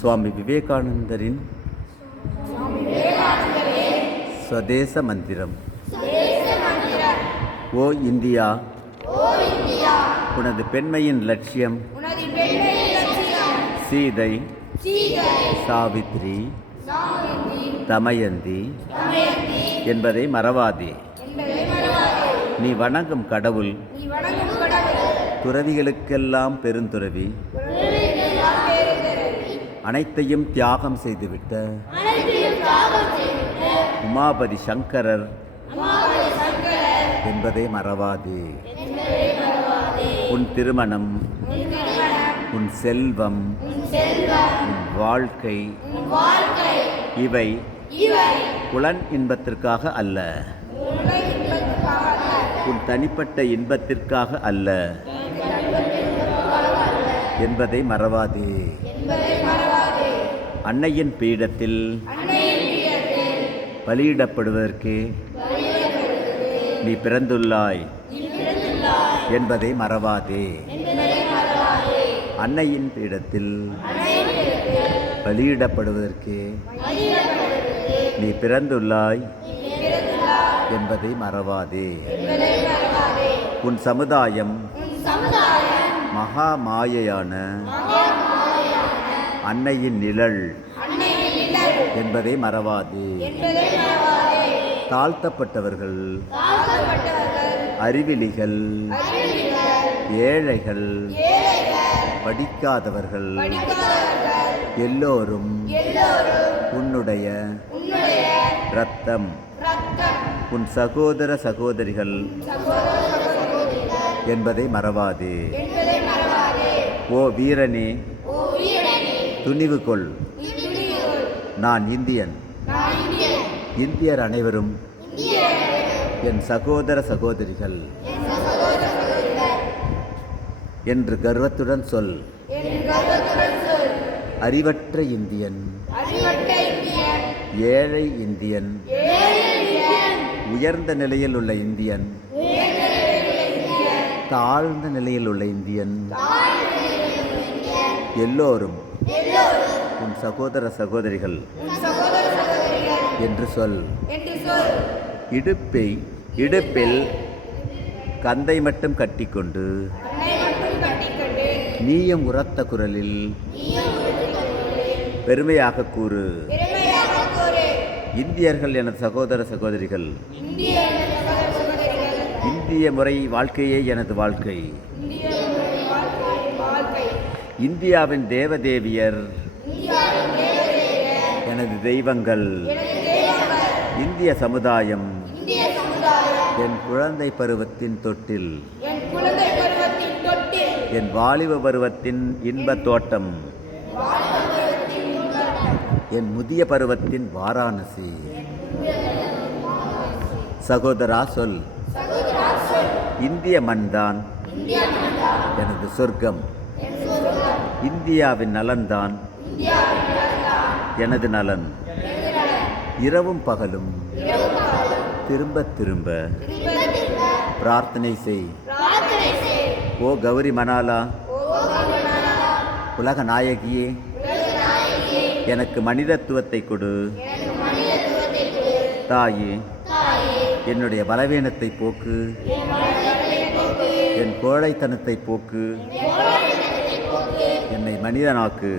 சுவாமி விவேகானந்தரின் ஸ்வதேச மந்திரம். ஓ இந்தியா. உனது பெண்மையின் லட்சியம். சீதை. சாவித்ரி. தமயந்தி. என்பதை மறவாதே. நீ வணங்கும் கடவுள். துறவிகளுக்கெல்லாம் பெருந்துறவி. அனைத்தையும் தியாகம் செய்துவிட்ட உமாபதி சங்கரர் என்பதை மறவாதே. உன் திருமணம் உன் செல்வம் உன் வாழ்க்கை இவை புலன் இன்பத்திற்காக அல்ல. உன் தனிப்பட்ட இன்பத்திற்காக அல்ல. என்பதை மறவாதே. அன்னையின் பீடத்தில் பலியிடப்படுவதற்கு நீ பிறந்துள்ளாய் என்பதை மறவாதே. அன்னையின் பீடத்தில் பலியிடப்படுவதற்கு நீ பிறந்துள்ளாய் என்பதை மறவாதே. உன் சமுதாயம் மகா மாயையான அன்னையின் நிழல் என்பதை மறவாதே. தாழ்த்தப்பட்டவர்கள் அறிவிலிகள் ஏழைகள் படிக்காதவர்கள் எல்லோரும் உன்னுடைய இரத்தம் ரத்தம் உன் சகோதர சகோதரிகள் சகோதர சகோதரிகள் என்பதை மறவாதே. ஓ வீரனே துணிவு கொள் நான் இந்தியன். இந்தியர் அனைவரும் என் சகோதர சகோதரிகள் என்று கர்வத்துடன் சொல். அறிவற்ற இந்தியன். ஏழை இந்தியன். உயர்ந்த நிலையில் உள்ள இந்தியன். தாழ்ந்த நிலையில் உள்ள இந்தியன். எல்லோரும் உன் சகோதர சகோதரிகள் என்று சொல். இடுப்பை இடுப்பில் கந்தை மட்டும் கட்டிக்கொண்டு நீயும் உரத்த குரலில் பெருமையாக கூறு. இந்தியர்கள் எனது சகோதர சகோதரிகள் இந்திய முறை வாழ்க்கையே எனது வாழ்க்கை. இந்தியாவின் தேவதேவியர். எனது தெய்வங்கள். இந்திய சமுதாயம். என் குழந்தை பருவத்தின் தொட்டில். என் வாலிப பருவத்தின் இன்பத் தோட்டம். என் முதிய பருவத்தின் வாராணசி. சகோதரா சொல். இந்திய மண்தான். எனது சொர்க்கம். என் சொர்க்கம். இந்தியாவின் நலன்தான். எனது நலன். இரவும் பகலும். திரும்ப திரும்ப. பிரார்த்தனை செய். ஓ கௌரி மணாலா. உலக நாயகியே. எனக்கு மனிதத்துவத்தை கொடு. தாயே. என்னுடைய பலவீனத்தை போக்கு. என் போக்கு என் கோழைத்தனத்தை போக்கு. என்னை மனிதனாக்கு